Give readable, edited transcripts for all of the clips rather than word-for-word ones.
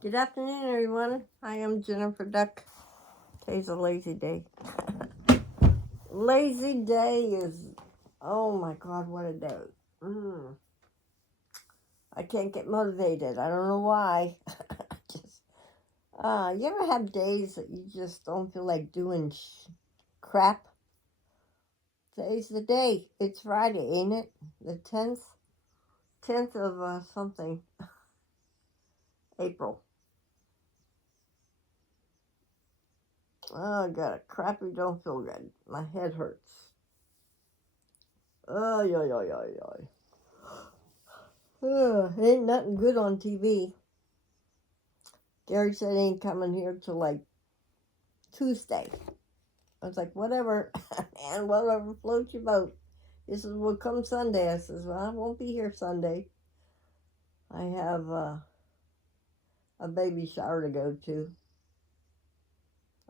Good afternoon, everyone. I am Jennifer Duck. Today's a lazy day. Lazy day is, oh my God, what a day. Mm. I can't get motivated. I don't know why. just, you ever have days that you just don't feel like doing crap? Today's the day. It's Friday, ain't it? The 10th? 10th of something. April. Oh, I got a crappy, don't feel good. My head hurts. Oh, yeah, yeah, yeah, yeah. Ain't nothing good on TV. Gary said he ain't coming here till like Tuesday. I was like, whatever, man, whatever floats your boat. He says, well, come Sunday. I says, well, I won't be here Sunday. I have a baby shower to go to.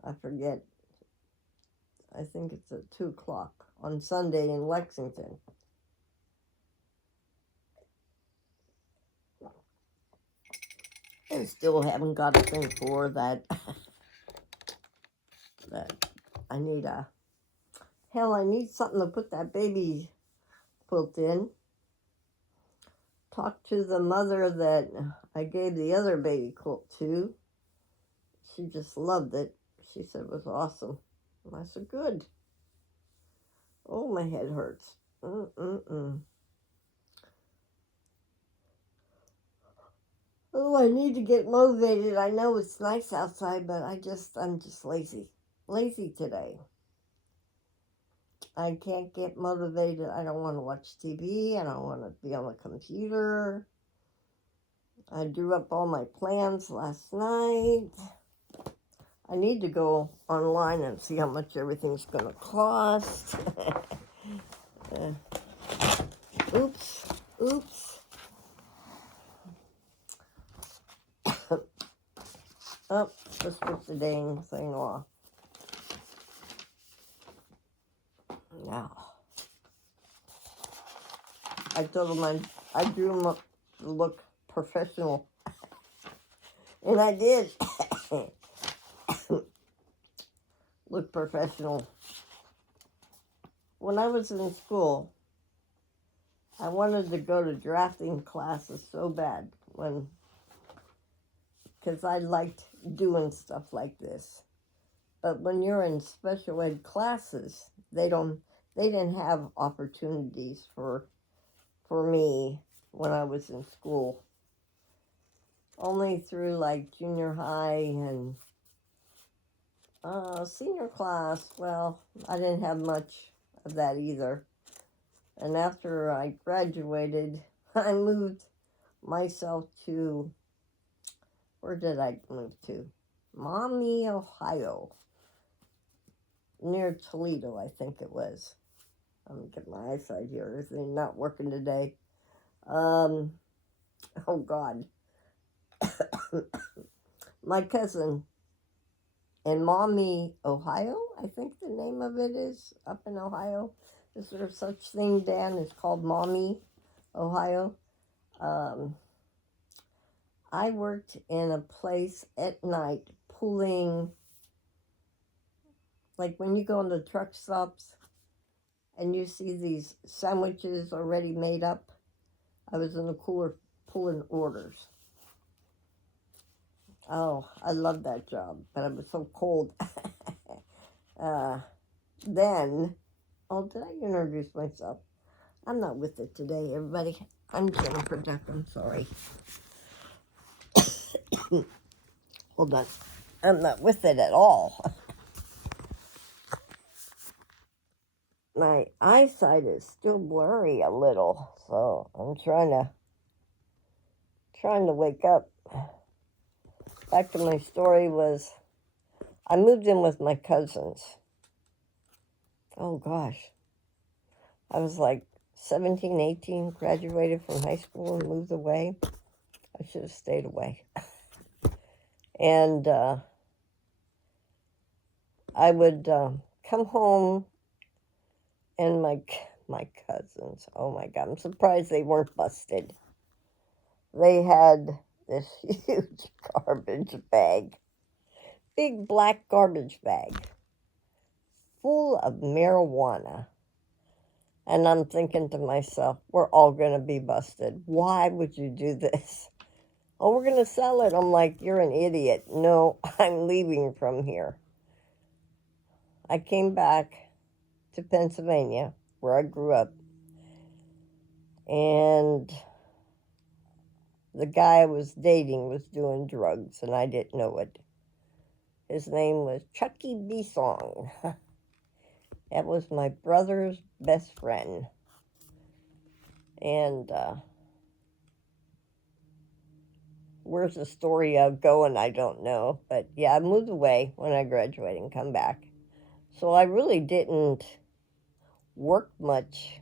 I forget. I think it's at 2 o'clock on Sunday in Lexington. And still haven't got a thing for that. that I need I need something to put that baby quilt in. Talked to the mother that I gave the other baby quilt to. She just loved it. She said it was awesome. And I said, good. Oh, my head hurts. Oh, I need to get motivated. I know it's nice outside, but I'm just lazy. Lazy today. I can't get motivated. I don't want to watch TV. I don't want to be on the computer. I drew up all my plans last night. I need to go online and see how much everything's going to cost. Oops. Oh, just put the dang thing off. Now, I told him I drew him up to look professional. And I did. Look professional. When I was in school, I wanted to go to drafting classes so bad because I liked doing stuff like this. But when you're in special ed classes, they didn't have opportunities for me when I was in school. Only through like junior high and senior class. Well, I didn't have much of that either. And after I graduated, I moved myself to, where did I move to? Maumee, Ohio. Near Toledo, I think it was. I'm going to get my eyesight here. Everything not working today. Oh, God. My cousin in Maumee, Ohio, I think the name of it is, up in Ohio. Is there such thing, Dan? It's called Maumee, Ohio. I worked in a place at night pulling, like when you go into truck stops and you see these sandwiches already made up. I was in the cooler pulling orders. Oh, I loved that job, but it was so cold. Then, did I introduce myself? I'm not with it today, everybody. I'm Jennifer Duck. I'm sorry. Hold on. I'm not with it at all. My eyesight is still blurry a little, so I'm trying to wake up. Back to my story was I moved in with my cousins. Oh gosh. I was like 17, 18, graduated from high school and moved away. I should have stayed away. And I would come home and my cousins, oh my God, I'm surprised they weren't busted. They had this huge garbage bag, big black garbage bag, full of marijuana. And I'm thinking to myself, we're all going to be busted. Why would you do this? Oh, we're going to sell it. I'm like, you're an idiot. No, I'm leaving from here. I came back to Pennsylvania, where I grew up, and the guy I was dating was doing drugs, and I didn't know it. His name was Chucky Bisong. That was my brother's best friend. And where's the story of going, I don't know. But yeah, I moved away when I graduated and come back. So I really didn't work much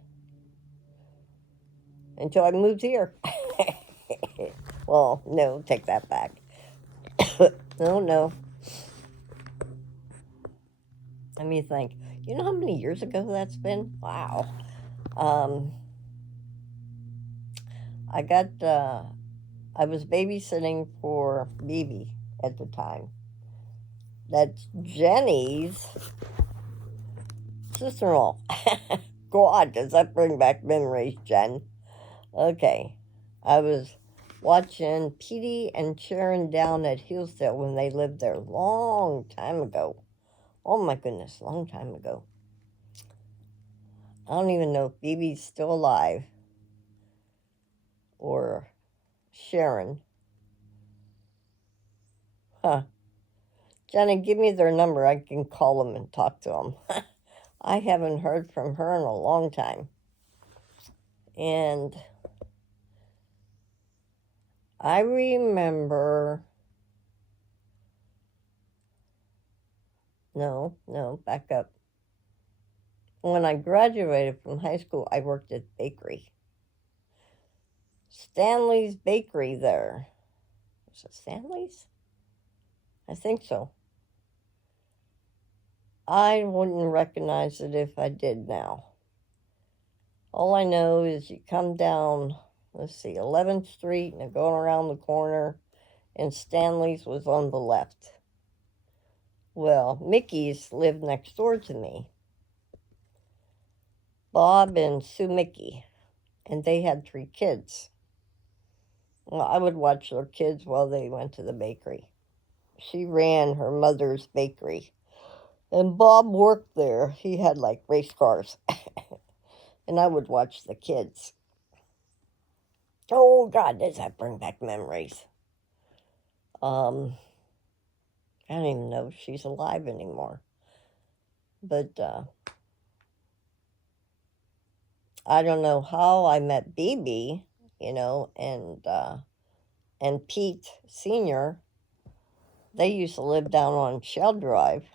until I moved here. Well, no, take that back. No. Let me think. You know how many years ago that's been? Wow. I was babysitting for Bibi at the time. That's Jenny's sister-in-law. God, does that bring back memories, Jen? Okay. I was watching Petey and Sharon down at Hillsdale when they lived there a long time ago. Oh my goodness, long time ago. I don't even know if Bibi's still alive or Sharon. Huh. Jenny, give me their number. I can call them and talk to them. I haven't heard from her in a long time. And I remember... No, back up. When I graduated from high school, I worked at bakery. Stanley's Bakery there. Is it Stanley's? I think so. I wouldn't recognize it if I did now. All I know is you come down, 11th Street, and going around the corner, and Stanley's was on the left. Well, Mickey's lived next door to me. Bob and Sue Mickey, and they had 3 kids. Well, I would watch their kids while they went to the bakery. She ran her mother's bakery. And Bob worked there. He had like race cars. And I would watch the kids. Oh, God, does that bring back memories? I don't even know if she's alive anymore. But I don't know how I met Bibi, and Pete Sr. They used to live down on Shell Drive,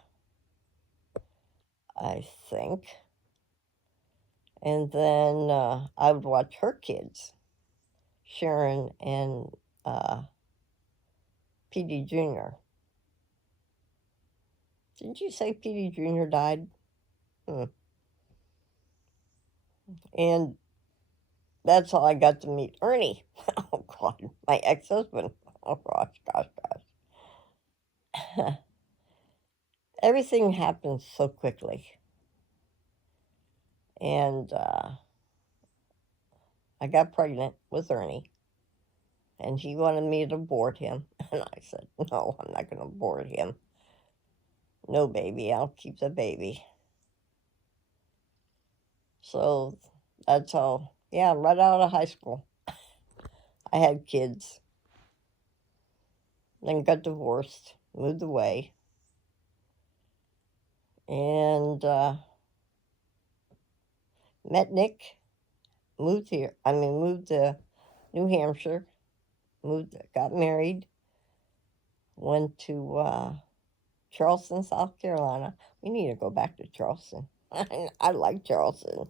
I think. And then I would watch her kids, Sharon and Petey Jr. Didn't you say Petey Jr. died? And that's how I got to meet Ernie. Oh, God, my ex-husband. Oh, gosh. Everything happened so quickly. And I got pregnant with Ernie. And he wanted me to board him. And I said, no, I'm not going to board him. No, baby, I'll keep the baby. So that's how, right out of high school, I had kids. Then got divorced, moved away. And met Nick, moved to New Hampshire, got married, went to Charleston, South Carolina. We need to go back to Charleston. I like Charleston.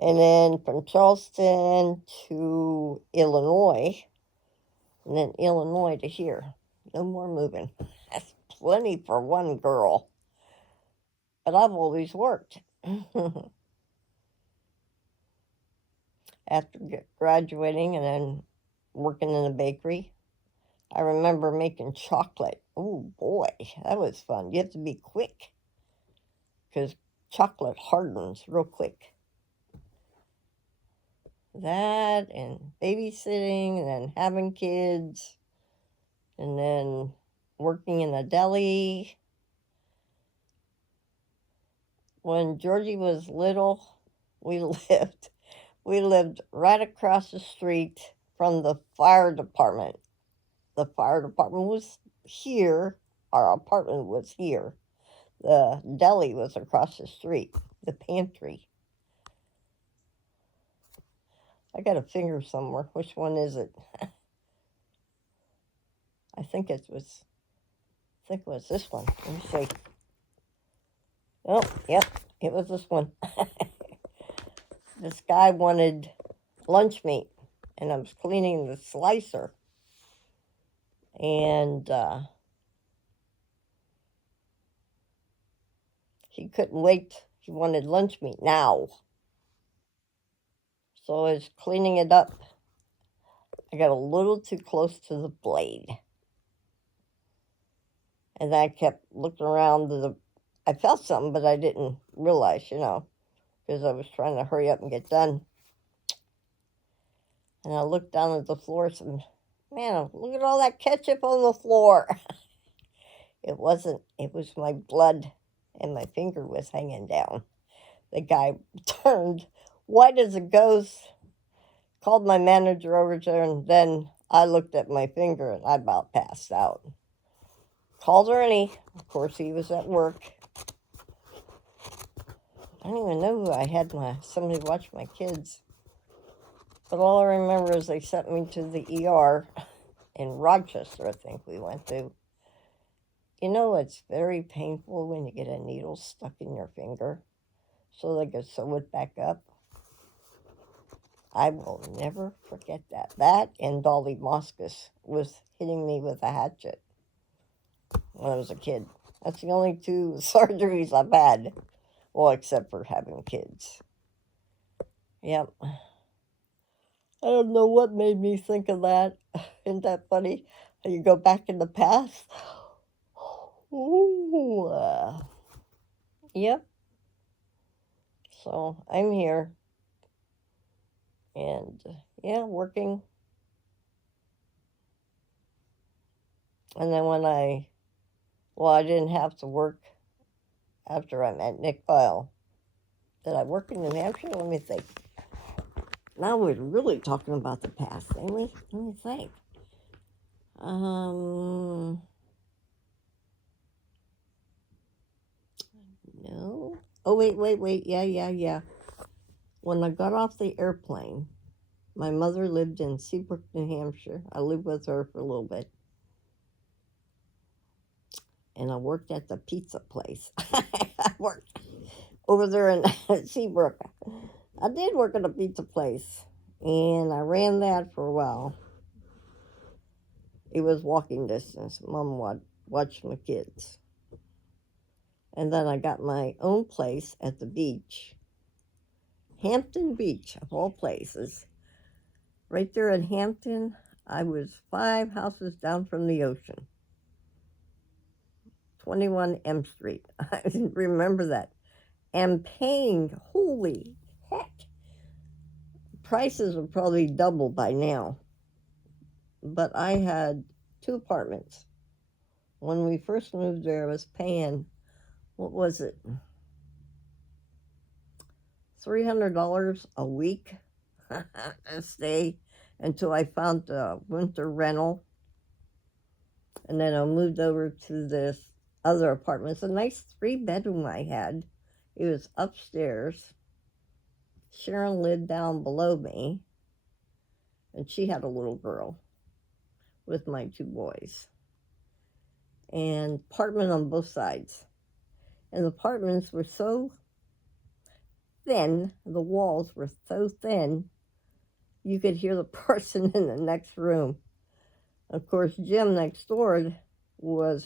And then from Charleston to Illinois, and then Illinois to here. No more moving. That's plenty for one girl. But I've always worked. After graduating and then working in a bakery, I remember making chocolate. Oh boy, that was fun. You have to be quick because chocolate hardens real quick. That and babysitting and then having kids and then working in a deli. When Georgie was little, we lived right across the street from the fire department. The fire department was here. Our apartment was here. The deli was across the street. The pantry. I got a finger somewhere. Which one is it? I think it was this one. Let me see. Oh, yep, it was this one. This guy wanted lunch meat, and I was cleaning the slicer. And he couldn't wait. He wanted lunch meat now. So I was cleaning it up. I got a little too close to the blade. And I kept looking around I felt something, but I didn't realize, because I was trying to hurry up and get done. And I looked down at the floor and said, man, look at all that ketchup on the floor. It wasn't, it was my blood, and my finger was hanging down. The guy turned white as a ghost, called my manager over there, and then I looked at my finger and I about passed out. Called Ernie. Of course, he was at work. I don't even know who I had somebody watch my kids. But all I remember is they sent me to the ER in Rochester, I think we went to. It's very painful when you get a needle stuck in your finger so they can sew it back up. I will never forget that. That and Dolly Moscas was hitting me with a hatchet when I was a kid. That's the only two surgeries I've had. Well, except for having kids. Yep. I don't know what made me think of that. Isn't that funny? How you go back in the past? Ooh. Yep. So I'm here. And yeah, working. And then I didn't have to work after I met Nick Vile. Did I work in New Hampshire? Let me think. Now we're really talking about the past, ain't we? Let me think. No. Oh, wait. Yeah. When I got off the airplane, my mother lived in Seabrook, New Hampshire. I lived with her for a little bit. And I worked at the pizza place. I worked over there in Seabrook. I did work at a pizza place. And I ran that for a while. It was walking distance. Mom watched my kids. And then I got my own place at the beach. Hampton Beach, of all places. Right there in Hampton, I was 5 houses down from the ocean. 21 M Street. I didn't remember that. And paying, holy heck, prices are probably double by now. But I had 2 apartments. When we first moved there, I was paying, what was it? $300 a week to stay until I found a winter rental. And then I moved over to this other apartment. It's a nice 3-bedroom I had. It was upstairs. Sharon lived down below me. And she had a little girl with my 2 boys. And apartment on both sides. And the apartments were so thin, the walls were so thin, you could hear the person in the next room. Of course, Jim next door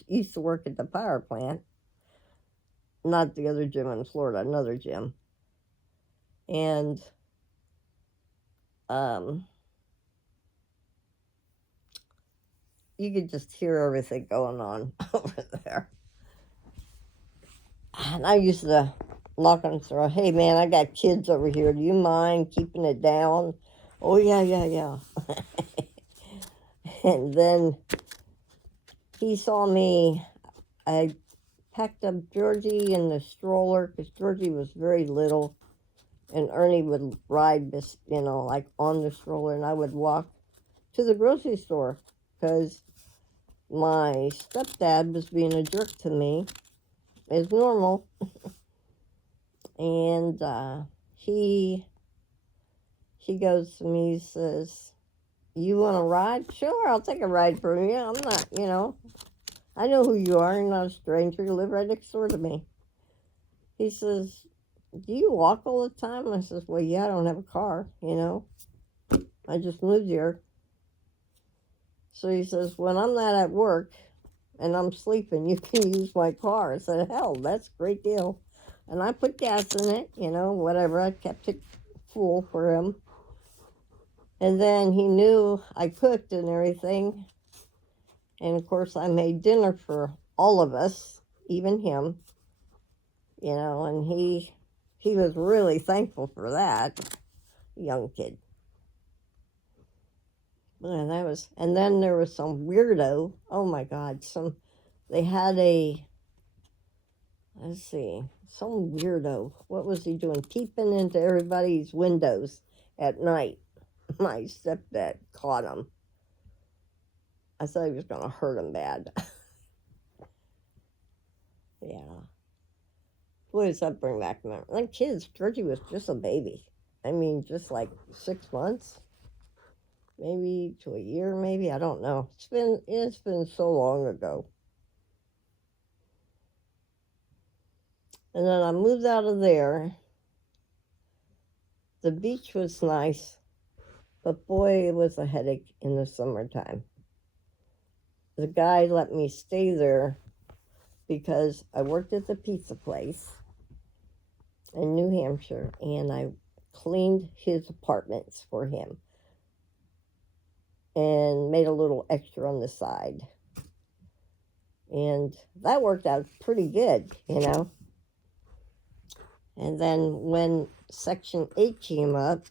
used to work at the power plant. Not the other Jim in Florida, another Jim. And you could just hear everything going on over there. And I used to knock on the door, hey man, I got kids over here. Do you mind keeping it down? Oh, yeah. And then he saw me. I packed up Georgie in the stroller because Georgie was very little. And Ernie would ride this, like on the stroller, and I would walk to the grocery store because my stepdad was being a jerk to me, as normal. And he goes to me, he says, you want to ride? Sure, I'll take a ride from you. I'm not, I know who you are. You're not a stranger. You live right next door to me. He says, do you walk all the time? I says, well, yeah, I don't have a car, I just moved here. So he says, when I'm not at work and I'm sleeping, you can use my car. I said, hell, that's a great deal. And I put gas in it, whatever. I kept it full for him. And then he knew I cooked and everything. And of course, I made dinner for all of us, even him, and he was really thankful for that, young kid. And then there was some weirdo, oh my God, they had some weirdo, what was he doing, peeping into everybody's windows at night. My stepdad caught him. I thought he was going to hurt him bad. Yeah. Boy, does that bring back memories. Like kids, Georgie was just a baby. I mean, just like 6 months, maybe to a year, maybe. I don't know. It's been so long ago. And then I moved out of there. The beach was nice, but boy, it was a headache in the summertime. The guy let me stay there because I worked at the pizza place in New Hampshire, and I cleaned his apartments for him and made a little extra on the side. And that worked out pretty good, And then when Section 8 came up,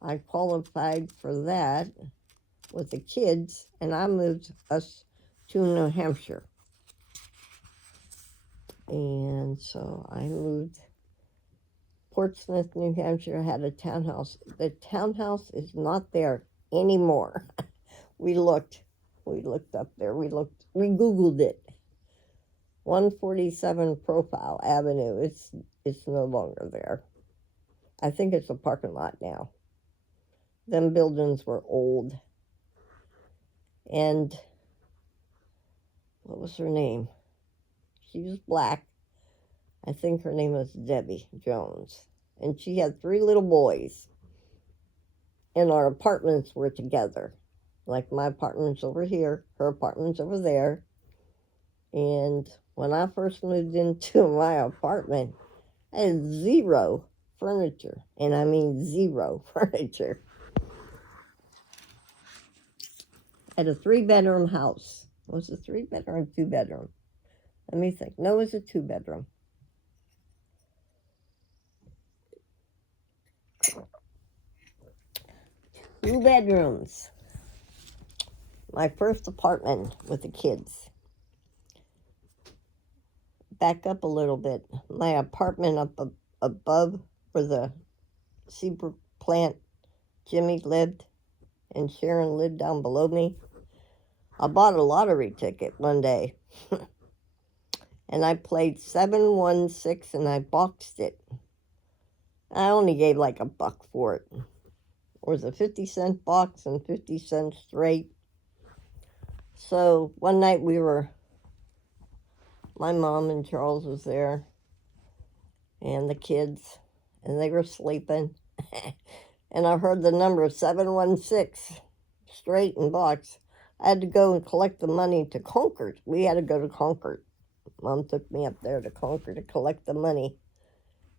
I qualified for that with the kids, and I moved us to New Hampshire. And so I moved Portsmouth, New Hampshire. I had a townhouse. The townhouse is not there anymore. We looked up there. We Googled it. 147 Profile Avenue. It's no longer there. I think it's a parking lot now. Them buildings were old. And what was her name? She was black. I think her name was Debbie Jones. And she had 3 little boys. And our apartments were together. Like my apartment's over here, her apartment's over there. And when I first moved into my apartment, I had 0 furniture. And I mean 0 furniture. I had a 3-bedroom house. Was it 3-bedroom or 2-bedroom? Let me think. No, it was a 2-bedroom. Two bedrooms. My first apartment with the kids. Back up a little bit. My apartment up above where the Seabrook plant Jimmy lived and Sharon lived down below me. I bought a lottery ticket one day. And I played 716 and I boxed it. I only gave like $1 for it. It was a 50-cent box and 50 cents straight. So one night my mom and Charles was there and the kids, and they were sleeping. And I heard the number 716 straight and box. I had to go and collect the money to Concord. We had to go to Concord. Mom took me up there to Concord to collect the money.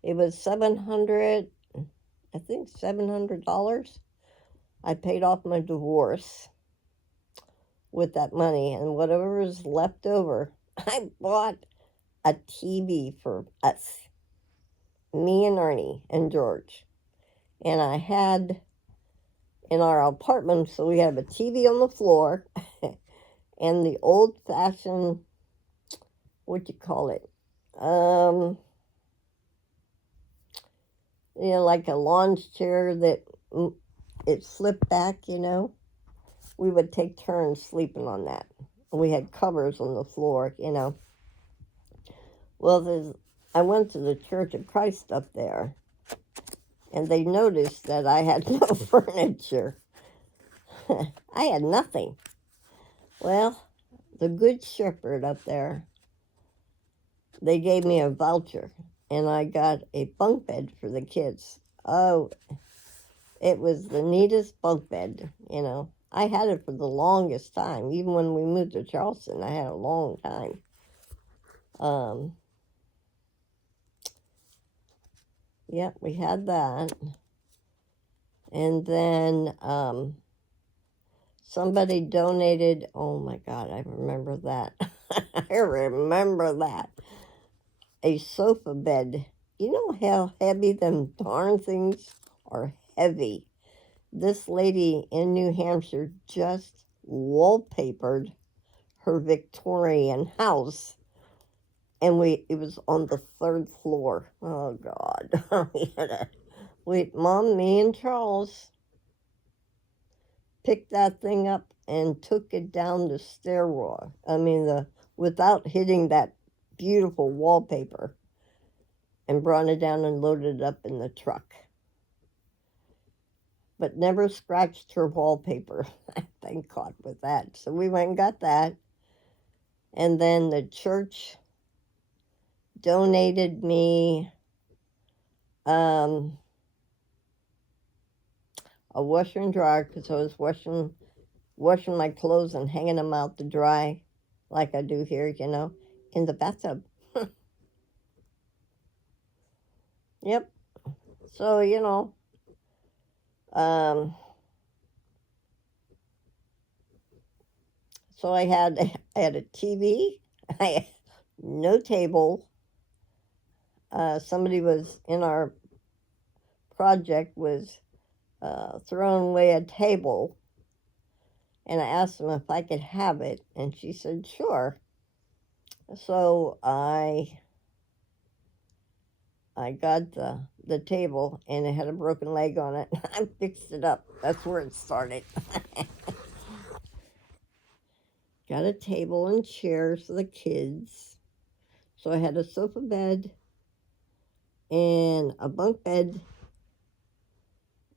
It was $700. I paid off my divorce with that money, and whatever was left over, I bought a TV for us, me and Ernie and George. And I had in our apartment, so we have a TV on the floor and the old-fashioned, what you call it, like a lounge chair that it flipped back, We would take turns sleeping on that. We had covers on the floor, Well, I went to the Church of Christ up there, and they noticed that I had no furniture. I had nothing. Well, the Good Shepherd up there, they gave me a voucher, and I got a bunk bed for the kids. Oh, it was the neatest bunk bed, I had it for the longest time. Even when we moved to Charleston, I had a long time. Yeah, we had that. And then somebody donated, oh my God, I remember that. I remember that. A sofa bed. You know how heavy them darn things are? Heavy. This lady in New Hampshire just wallpapered her Victorian house, and it was on the 3rd floor. Oh God. Mom, me and Charles picked that thing up and took it down the stairwell. Without hitting that beautiful wallpaper, and brought it down and loaded it up in the truck. But never scratched her wallpaper. Thank God with that. So we went and got that. And then the church donated me a washer and dryer, because I was washing my clothes and hanging them out to dry like I do here, in the bathtub. Yep. So, so I had a TV, I had no table. Somebody was in our project was throwing away a table, and I asked them if I could have it, and she said sure. So I got the table, and it had a broken leg on it. I fixed it up. That's where it started. Got a table and chairs for the kids. So I had a sofa bed and a bunk bed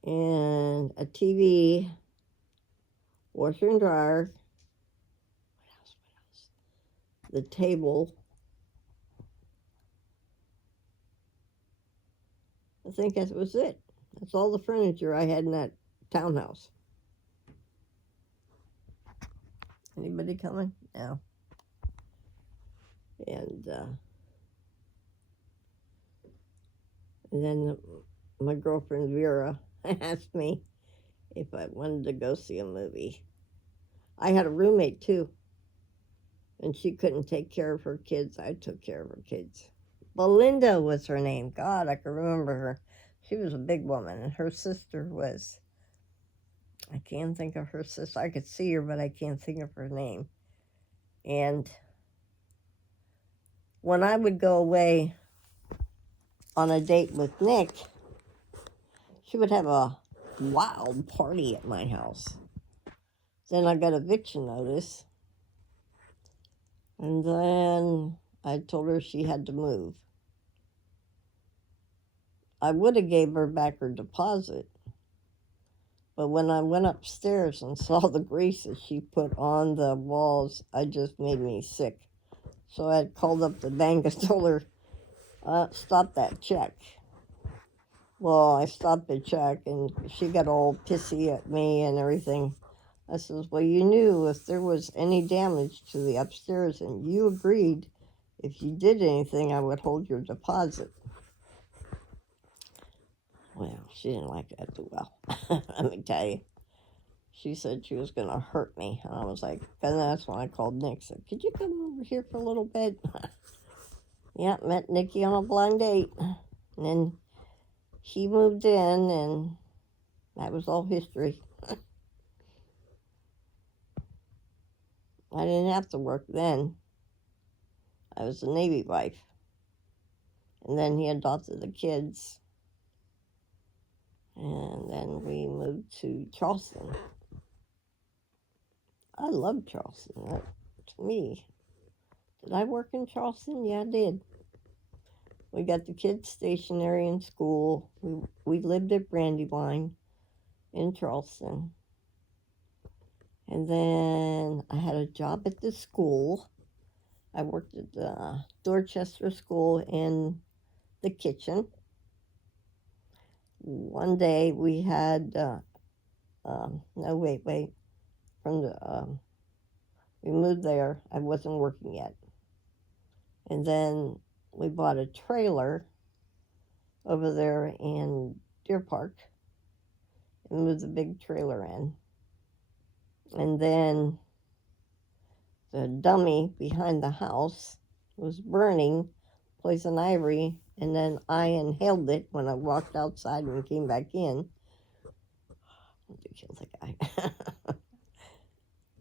and a TV, washer and dryer. What else? The table. I think that was it. That's all the furniture I had in that townhouse. Anybody coming? No. And then my girlfriend Vera asked me if I wanted to go see a movie. I had a roommate too, and she couldn't take care of her kids. I took care of her kids. Belinda was her name. God, I can remember her. She was a big woman, and her sister was, I can't think of her sister. I could see her, but I can't think of her name. And when I would go away on a date with Nick, she would have a wild party at my house. Then I got eviction notice, and then I told her she had to move. I would have gave her back her deposit, but when I went upstairs and saw the grease that she put on the walls, it just made me sick. So I called up the bank and told her, stop that check. Well, I stopped the check, and she got all pissy at me and everything. I says, well, you knew if there was any damage to the upstairs, and you agreed if you did anything, I would hold your deposit. Well, she didn't like that too well, let me tell you. she said she was going to hurt me. And I was like, and that's when I called Nick. Said, could you come over here for a little bit? Yeah, met Nikki on a blind date. And then he moved in, and that was all history. I didn't have to work then. I was a Navy wife. And then he adopted the kids. And then we moved to Charleston. I love Charleston. To me, did I work in Charleston? Yeah, I did. We got the kids stationary in school. We lived at Brandywine in Charleston. And then I had a job at the school. I worked at the Dorchester School in the kitchen. One day we had, we moved there. I wasn't working yet. And then we bought a trailer over there in Deer Park and moved the big trailer in. And then the dummy behind the house was burning, poison ivy, and then I inhaled it when I walked outside and came back in. To kill the guy.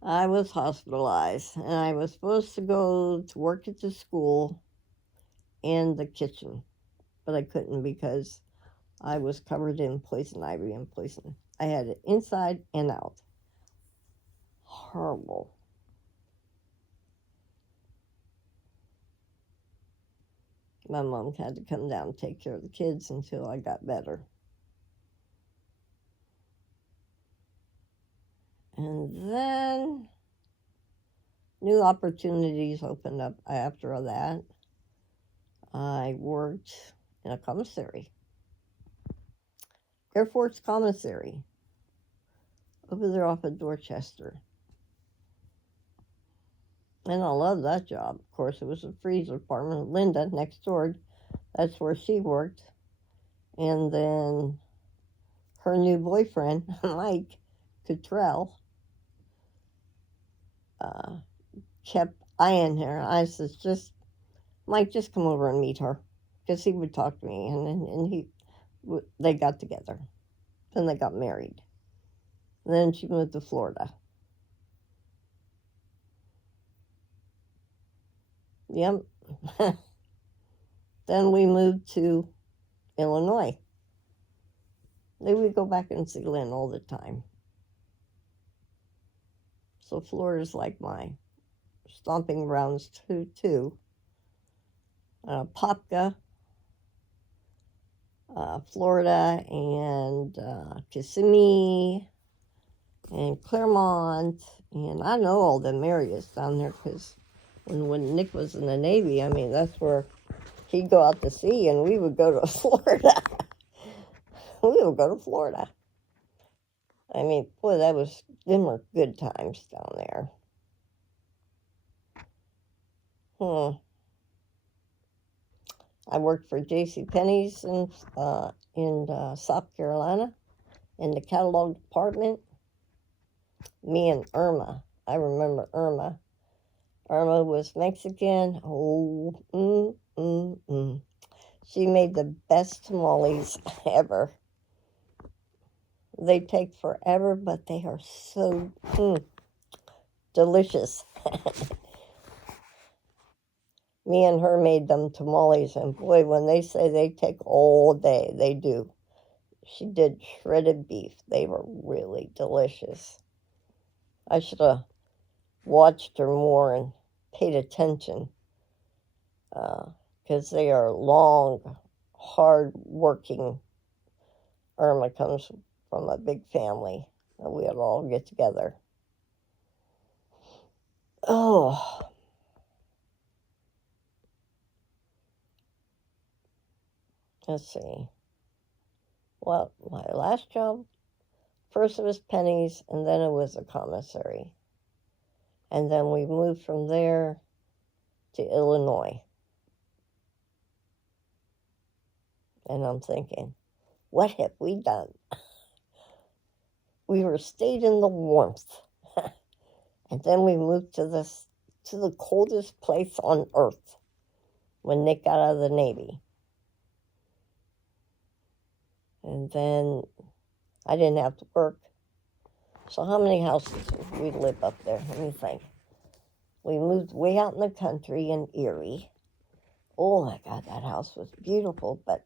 I was hospitalized, and I was supposed to go to work at the school and the kitchen, but I couldn't because I was covered in poison ivy and poison. I had it inside and out. Horrible. My mom had to come down and take care of the kids until I got better. And then new opportunities opened up after that. I worked in a commissary, Air Force Commissary, over there off of Dorchester. And I loved that job. Of course, it was a freezer department. Linda, next door, that's where she worked. And then her new boyfriend, Mike Cottrell, kept eyeing her. I said, Mike, just come over and meet her. Because he would talk to me. And they got together. Then they got married. And then she moved to Florida. Yep. Then we moved to Illinois. They would go back and see Lynn all the time. So Florida's like my stomping grounds too. Popka, Florida, and Kissimmee, and Claremont, and I know all them areas down there because when Nick was in the Navy, I mean, that's where he'd go out to sea and we would go to Florida. We would go to Florida. I mean, boy, them were good times down there. I worked for J.C. Penney's in South Carolina in the catalog department. Me and Irma. I remember Irma. Irma was Mexican. She made the best tamales ever. They take forever, but they are so delicious. Me and her made them tamales, and boy, when they say they take all day, they do. She did shredded beef. They were really delicious. I should have watched her more and paid attention because they are long, hard-working. Irma comes from a big family, and we would all get together. Oh. Let's see. Well, my last job, first it was Penny's, and then it was a commissary. And then we moved from there to Illinois. And I'm thinking, what have we done? we were stayed in the warmth. And then we moved to the coldest place on earth when Nick got out of the Navy. And then I didn't have to work. So how many houses did we live up there? Let me think. We moved way out in the country in Erie. Oh my God, that house was beautiful, but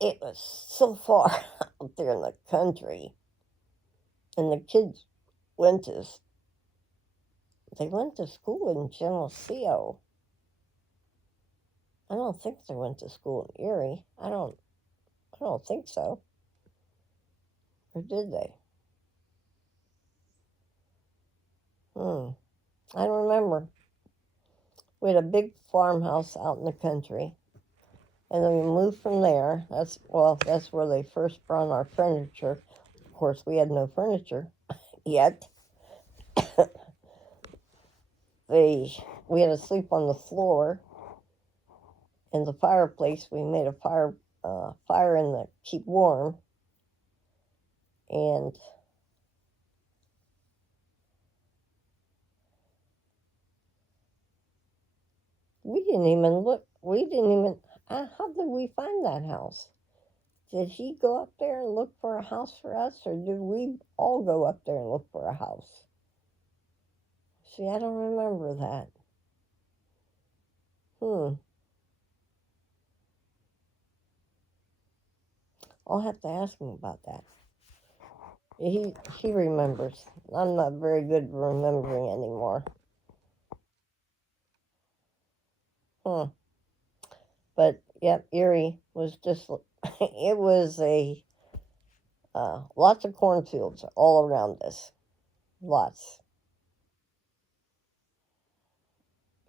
it was so far out there in the country. And the kids went to school in Geneseo. I don't think they went to school in Erie. I don't think so. Or did they? I don't remember. We had a big farmhouse out in the country. And then we moved from there. That's where they first brought our furniture. Of course, we had no furniture yet. We had to sleep on the floor. In the fireplace, we made a fire in the keep warm. And we didn't even look. How did we find that house? Did he go up there and look for a house for us, or did we all go up there and look for a house? See, I don't remember that. I'll have to ask him about that. He remembers. I'm not very good at remembering anymore. But yep, Erie was just, it was lots of cornfields all around us. Lots.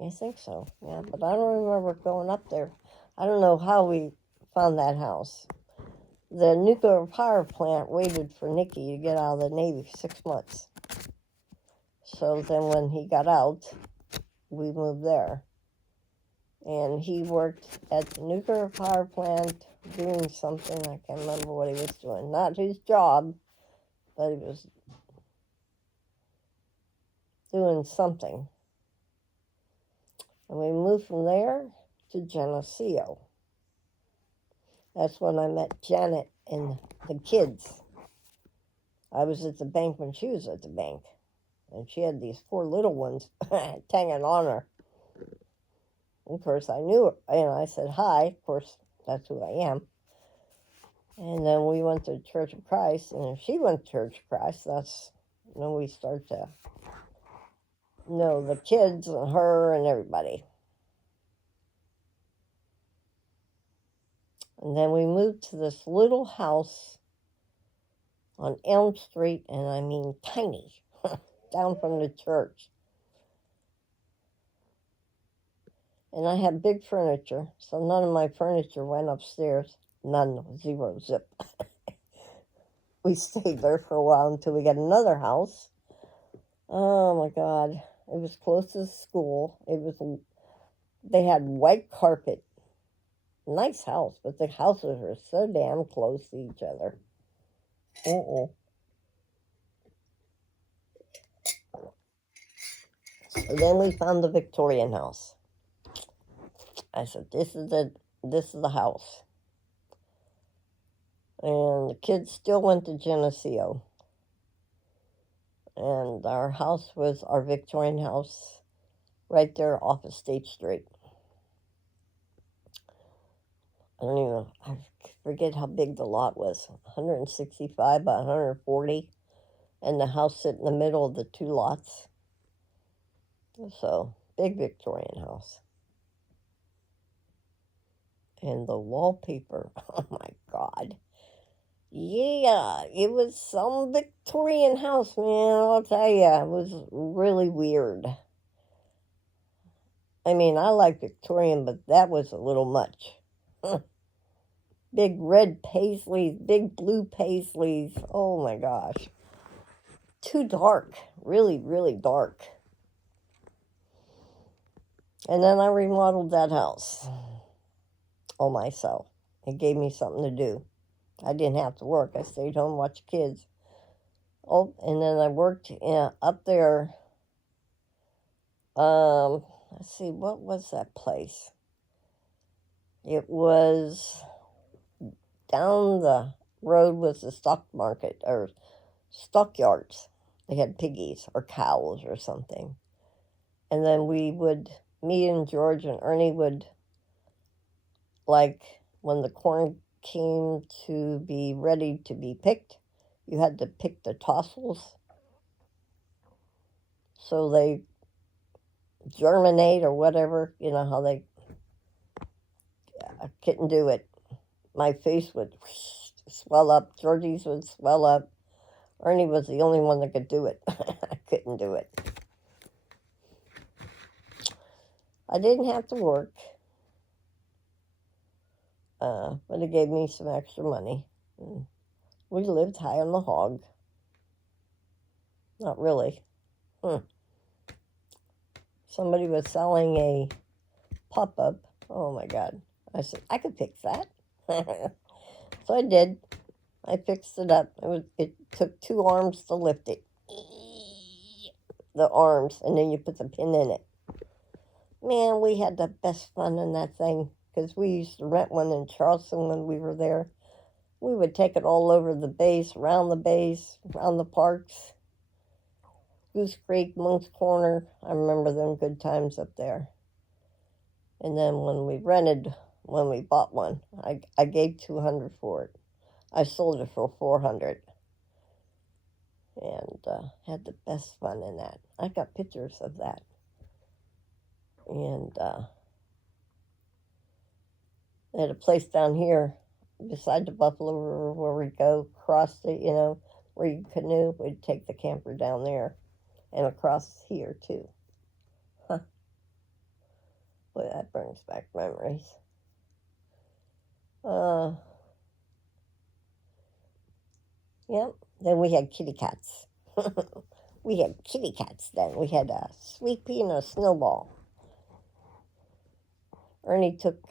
I think so, yeah, but I don't remember going up there. I don't know how we found that house. The nuclear power plant waited for Nicky to get out of the Navy 6 months. So then when he got out, we moved there. And he worked at the nuclear power plant doing something. I can't remember what he was doing. Not his job, but he was doing something. And we moved from there to Geneseo. That's when I met Janet and the kids. I was at the bank when she was at the bank. And she had these 4 little ones hanging on her. Of course, I knew her. And I said hi. Of course, that's who I am. And then we went to Church of Christ. And if she went to Church of Christ, that's when we start to know the kids and her and everybody. And then we moved to this little house on Elm Street, and I mean tiny, down from the church. And I had big furniture, so none of my furniture went upstairs. None, 0, zip. We stayed there for a while until we got another house. Oh my God. It was close to the school. They had white carpet. Nice house, but the houses were so damn close to each other. So then we found the Victorian house. I said, this is the house. And the kids still went to Geneseo. And our house was our Victorian house right there off of State Street. I forget how big the lot was. 165 by 140. And the house sit in the middle of the 2 lots. So, big Victorian house. And the wallpaper, oh my God. Yeah, it was some Victorian house, man, I'll tell you. It was really weird. I mean, I like Victorian, but that was a little much. Big red paisleys, big blue paisleys. Oh my gosh. Too dark. Really, really dark. And then I remodeled that house all myself. It gave me something to do. I didn't have to work. I stayed home, watched kids. Oh, and then I worked up there. Let's see, what was that place? It was down the road was the stock market or stockyards. They had piggies or cows or something. And then me and George and Ernie would, like, when the corn came to be ready to be picked, you had to pick the tassels so they germinate or whatever. You know how they, I couldn't do it. My face would swell up. Georgie's would swell up. Ernie was the only one that could do it. I couldn't do it. I didn't have to work, but it gave me some extra money. We lived high on the hog. Not really. Somebody was selling a pop-up. Oh my God. I said, I could fix that. So I did. I fixed it up. It took 2 arms to lift it. The arms, and then you put the pin in it. Man, we had the best fun in that thing because we used to rent one in Charleston when we were there. We would take it all over the base, around the parks. Goose Creek, Monk's Corner. I remember them good times up there. And then when we bought one, I gave $200 for it. I sold it for $400. And had the best fun in that. I got pictures of that. And they had a place down here beside the Buffalo River where we'd go across the, where you canoe. We'd take the camper down there and across here too. Huh. Boy, that brings back memories. Yep. Then we had kitty cats. We had kitty cats then. We had a Sweet Pea and a Snowball. Ernie took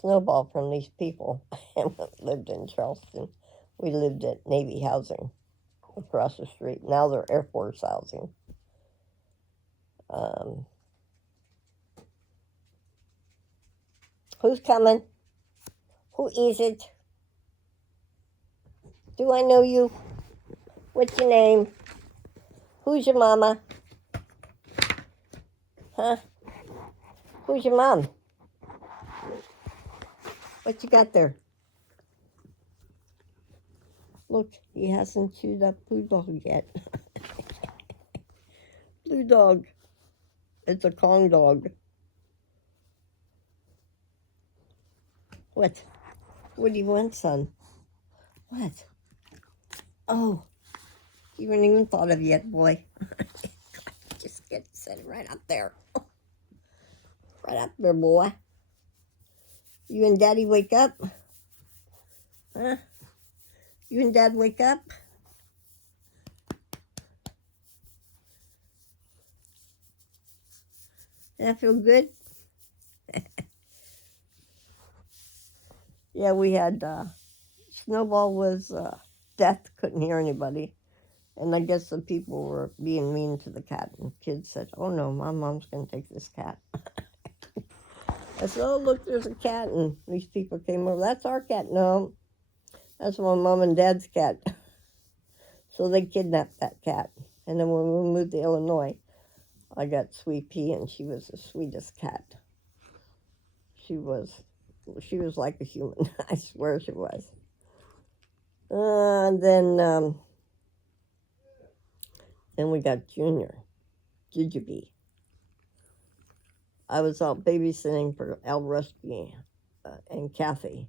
Snowball from these people and lived in Charleston. We lived at Navy Housing across the street. Now they're Air Force Housing. Who's coming? Who is it? Do I know you? What's your name? Who's your mama? Huh? Who's your mom? What you got there? Look, he hasn't chewed up Blue Dog yet. Blue Dog. It's a Kong dog. What? What do you want, son? What? Oh, you haven't even thought of it yet, boy. Just set it right up there. Right up there, boy. You and Daddy wake up? Huh? You and Dad wake up? That feel good? Yeah, we had Snowball was deaf, couldn't hear anybody. And I guess the people were being mean to the cat. And kids said, oh no, my mom's going to take this cat. I said, oh, look, there's a cat. And these people came over. That's our cat. No, that's my mom and dad's cat. So they kidnapped that cat. And then when we moved to Illinois, I got Sweet Pea, and she was the sweetest cat. She was like a human. I swear she was. And then we got Junior, Jujubee. I was out babysitting for Al Rusky and Kathy.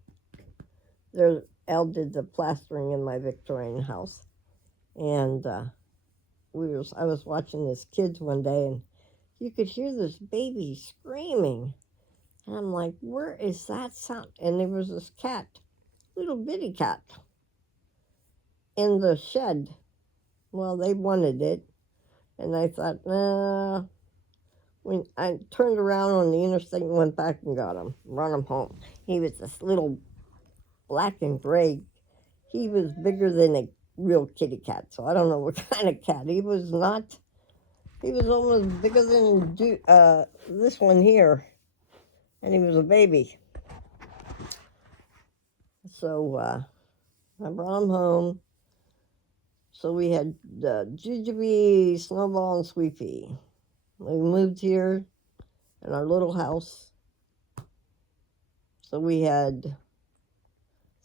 Al did the plastering in my Victorian house. And I was watching this kids one day, and you could hear this baby screaming. And I'm like, where is that sound? And there was this cat, little bitty cat, in the shed. Well, they wanted it. And I thought, nah. When I turned around on the interstate and went back and got him, brought him home. He was this little black and gray. He was bigger than a real kitty cat, so I don't know what kind of cat. He was not. He was almost bigger than this one here, and he was a baby. So I brought him home. So we had Jujubee, Snowball, and Sweepy. We moved here in our little house. So we had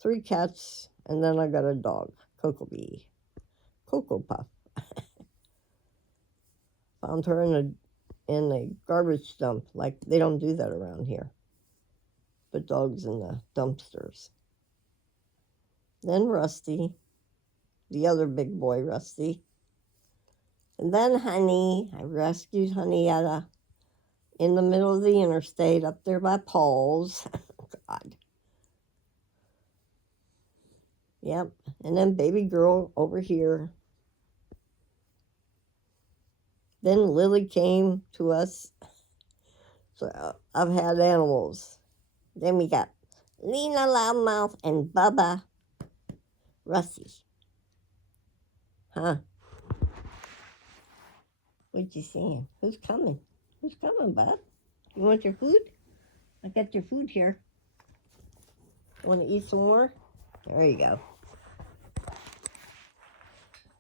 3 cats, and then I got a dog, Cocoa Puff. Found her in a garbage dump. Like, they don't do that around here. Put dogs in the dumpsters. Then Rusty, the other big boy, Rusty. And then Honey. I rescued Honey in the middle of the interstate up there by Paul's. God. Yep. And then baby girl over here. Then Lily came to us. So I've had animals. Then we got Lena Loudmouth and Bubba Rusty. Huh? What you saying? Who's coming? Who's coming, Bub? You want your food? I got your food here. Want to eat some more? There you go.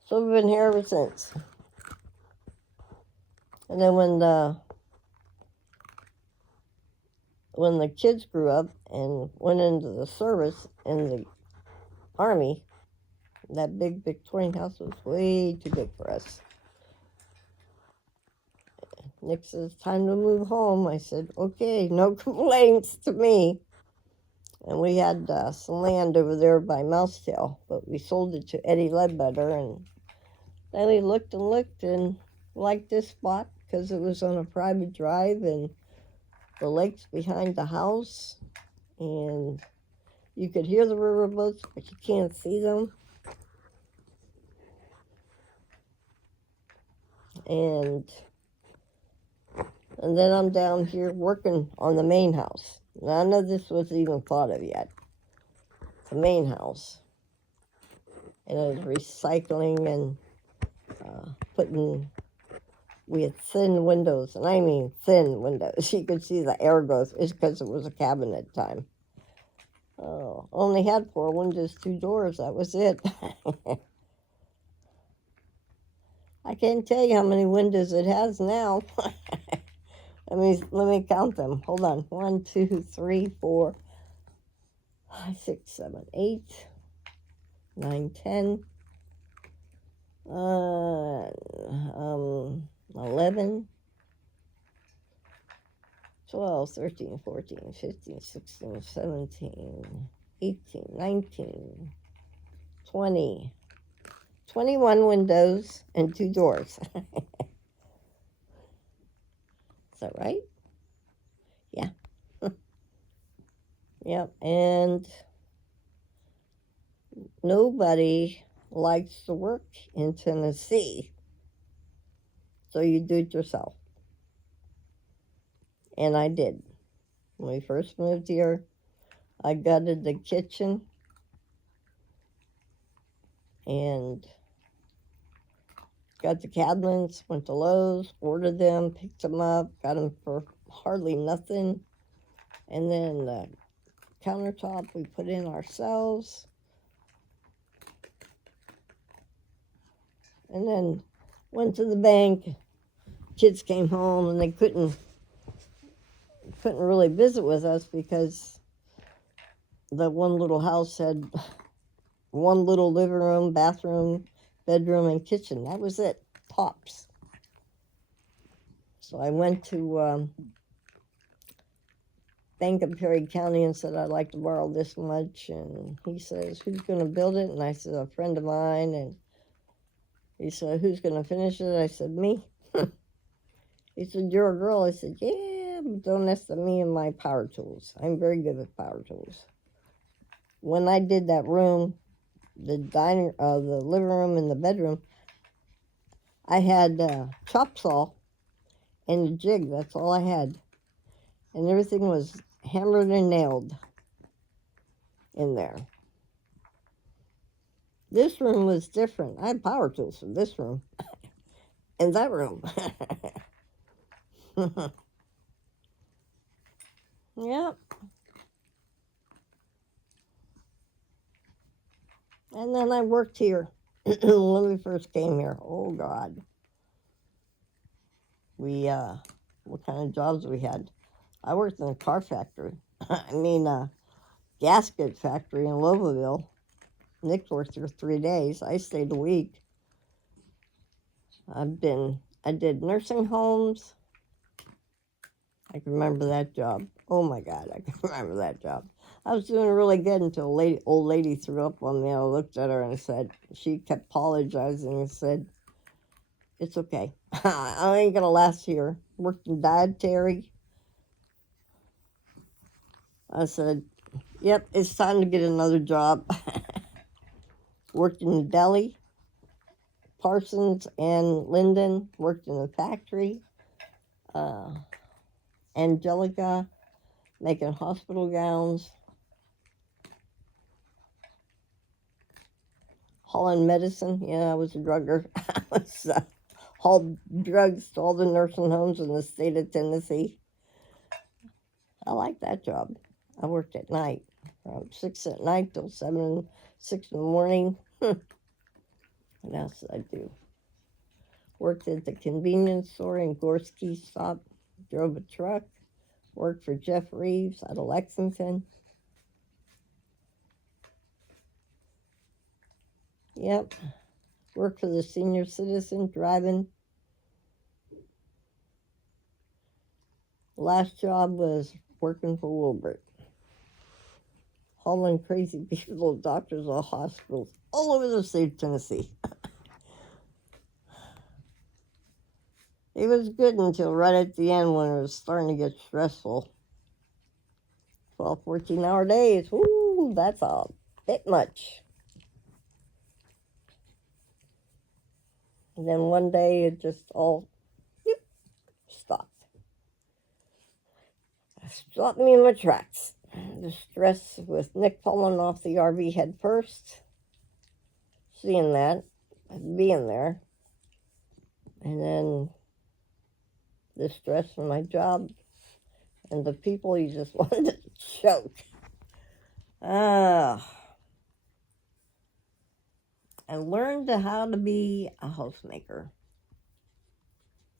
So we've been here ever since. And then when the kids grew up and went into the service in the Army, that big Victorian house was way too big for us. Nick says, time to move home. I said, okay, no complaints to me. And we had some land over there by Mousetail, but we sold it to Eddie Ledbetter. And then he looked and liked this spot because it was on a private drive and the lake's behind the house. And you could hear the riverboats, but you can't see them. And then I'm down here working on the main house. None of this was even thought of yet. The main house. And it was recycling and we had thin windows, and I mean thin windows. You could see the air goes. It's because it was a cabin at the time. Oh, only had 4 windows, 2 doors. That was it. I can't tell you how many windows it has now. Let me count them. Hold on. 1, 2, 3, 4, 5, 6, 7, 8, 9, 10, 11, 12, 13, 14, 15, 16, 17, 18, 19, 20, 21 windows and 2 doors. Is that right? Yeah. Yep. And nobody likes to work in Tennessee. So you do it yourself. And I did. When we first moved here, I gutted the kitchen and got the cabinets, went to Lowe's, ordered them, picked them up, got them for hardly nothing. And then the countertop we put in ourselves. And then went to the bank. Kids came home and they couldn't really visit with us because the one little house had one little living room, bathroom, bedroom, and kitchen. That was it, tops. So I went to Bank of Perry County and said, I'd like to borrow this much. And he says, who's going to build it? And I said, a friend of mine. And he said, who's going to finish it? I said, me. He said, you're a girl. I said, yeah, but don't mess with me and my power tools. I'm very good with power tools. When I did that room, the living room and the bedroom, I had a chop saw and a jig. That's all I had. And everything was hammered and nailed in there. This room was different. I had power tools in this room. In that room. Yep. And then I worked here when we first came here. Oh, God. What kind of jobs we had? I worked in a car factory. I mean, gasket factory in Louisville. Nick worked there 3 days. I stayed a week. I did nursing homes. I can remember that job. Oh my God, I can remember that job. I was doing really good until old lady threw up on me. I looked at her and said, she kept apologizing and said, "It's okay. I ain't gonna last here." Worked in dietary. I said, "Yep, it's time to get another job." Worked in the deli. Parsons and Linden worked in the factory. Angelica making hospital gowns. Hauling medicine. Yeah, I was a drugger. I was hauled drugs to all the nursing homes in the state of Tennessee. I liked that job. I worked at night, from 6 at night till 6 in the morning. What else did I do? Worked at the convenience store in Gorski Stop. Drove a truck. Worked for Jeff Reeves out of Lexington. Yep. Worked for the senior citizen driving. Last job was working for Wilbert. Hauling crazy people, doctors, or hospitals all over the state of Tennessee. It was good until right at the end when it was starting to get stressful. 12, 14-hour days. Ooh, that's a bit much. And then one day it just all stopped. Stopped me in my tracks. The stress with Nick falling off the RV head first, seeing that, being there, and then the stress from my job and the people you just wanted to choke. I learned how to be a housemaker.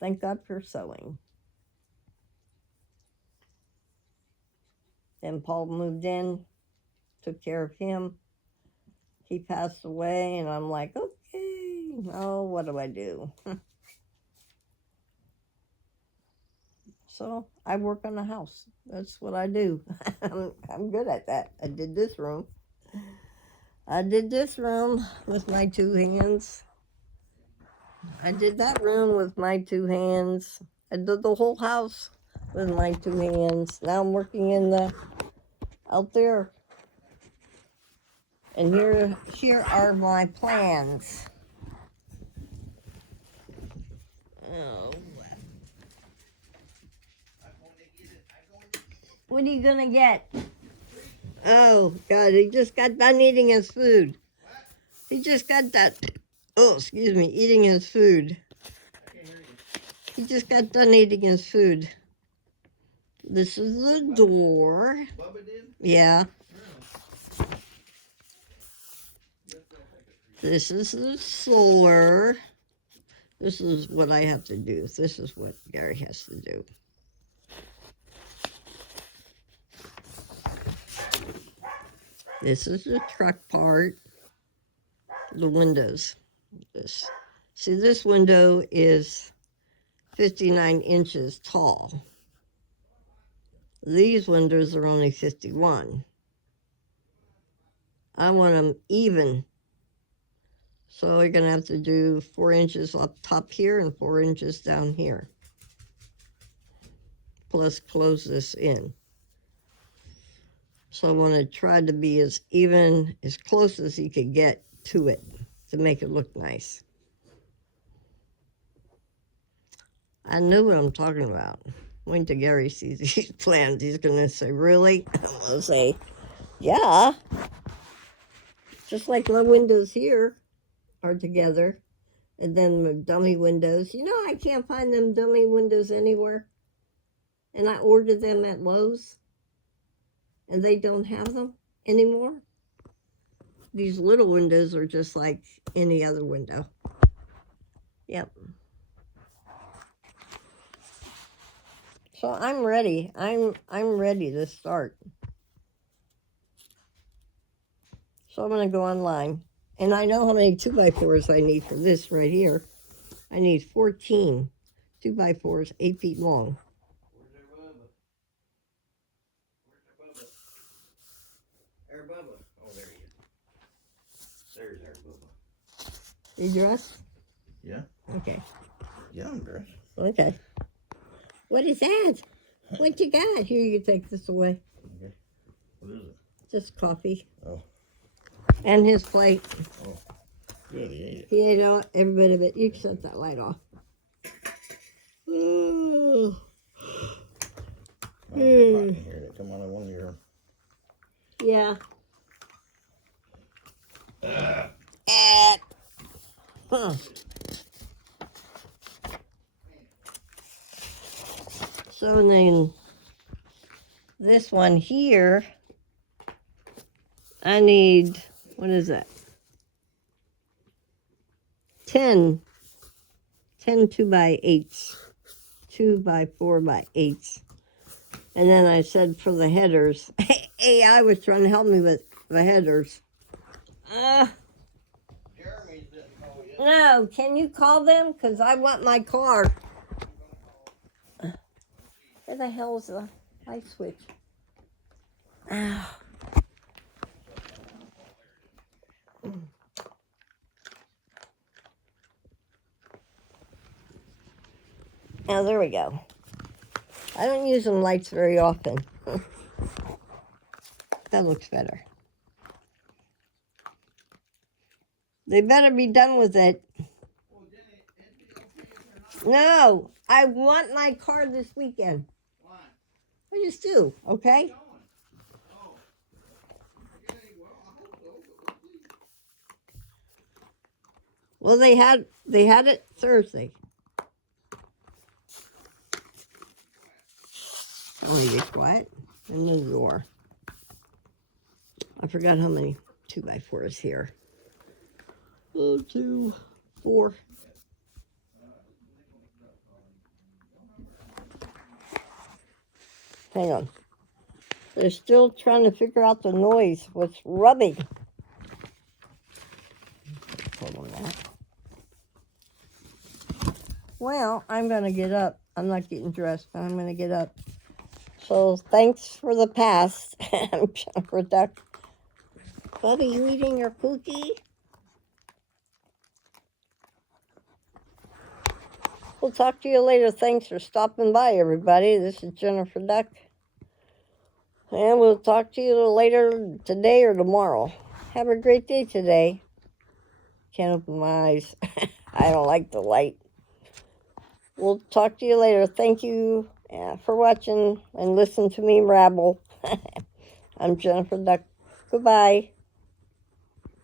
Thank God for sewing. Then Paul moved in, took care of him. He passed away, and I'm like, okay, now what do I do? So I work on the house. That's what I do. I'm good at that. I did this room. I did this room with my 2 hands. I did that room with my 2 hands. I did the whole house with my 2 hands. Now I'm working out there. And here are my plans. Oh. What are you gonna get? Oh, God, he just got done eating his food. He just got done, eating his food. He just got done eating his food. This is the door. Bubba did? Yeah. This is the solar. This is what I have to do. This is what Gary has to do. This is the truck part. The windows. This window is 59 inches tall. These windows are only 51. I want them even. So you're gonna have to do 4 inches up top here and 4 inches down here. Plus close this in. So I want to try to be as even, as close as you could get to it to make it look nice. I know what I'm talking about. Wait till Gary sees these plans. He's going to say, really? I'm going to say, yeah. Just like the windows here are together. And then the dummy windows. You know, I can't find them dummy windows anywhere. And I ordered them at Lowe's. And they don't have them anymore. These little windows are just like any other window. Yep. So I'm ready. I'm ready to start. So I'm going to go online. And I know how many 2x4s I need for this right here. I need 14 2x4s, 8 feet long. Where's our Bubba? Where's our Bubba? Oh, there he is. There's our Bubba. You dressed? Yeah. Okay. Yeah, I'm dressed. Okay. What is that? What you got? Here, you can take this away. Okay. What is it? Just coffee. Oh. And his plate. Oh. Good, he ate it. He ate all, every bit of it. You can shut that light off. Oh. Oh, there's a pot in here that come out of one of your... Yeah. Huh. So then this one here, I need, what is that? 10 2x8s, 2x4x8s. And then I said for the headers, AI was trying to help me with the headers. Jeremy didn't call you. No, can you call them? Because I want my car. Where the hell is the light switch? Ow. Oh, there we go. I don't use them lights very often. That looks better. They better be done with it. No, I want my car this weekend. Why? I just do, okay? Oh. Okay, well, I hope so, but we'll see. Well, they had it Thursday. I want to get quiet and the door. I forgot how many 2x4s here. 1, 2, 4. Hang on. They're still trying to figure out the noise. What's rubbing? Hold on that. Well, I'm going to get up. I'm not getting dressed, but I'm going to get up. So thanks for the past. I'm Jennifer Duck. Bubby, you eating your cookie? We'll talk to you later. Thanks for stopping by, everybody. This is Jennifer Duck. And we'll talk to you later today or tomorrow. Have a great day today. Can't open my eyes. I don't like the light. We'll talk to you later. Thank you for watching and listen to me rabble. I'm Jennifer Duck. Goodbye.